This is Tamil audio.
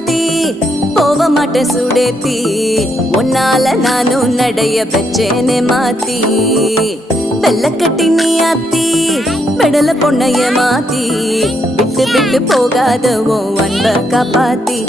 மாத்தி போக மாட்டேன் சுடேத்தி உன்னால நானும் நடைய பெச்சேனே மாத்தி வெள்ளக்கட்டி நீ ஆத்தி பெடல பொண்ணைய மாத்தி விட்டு விட்டு போகாத உன் அன்ப காப்பாத்தி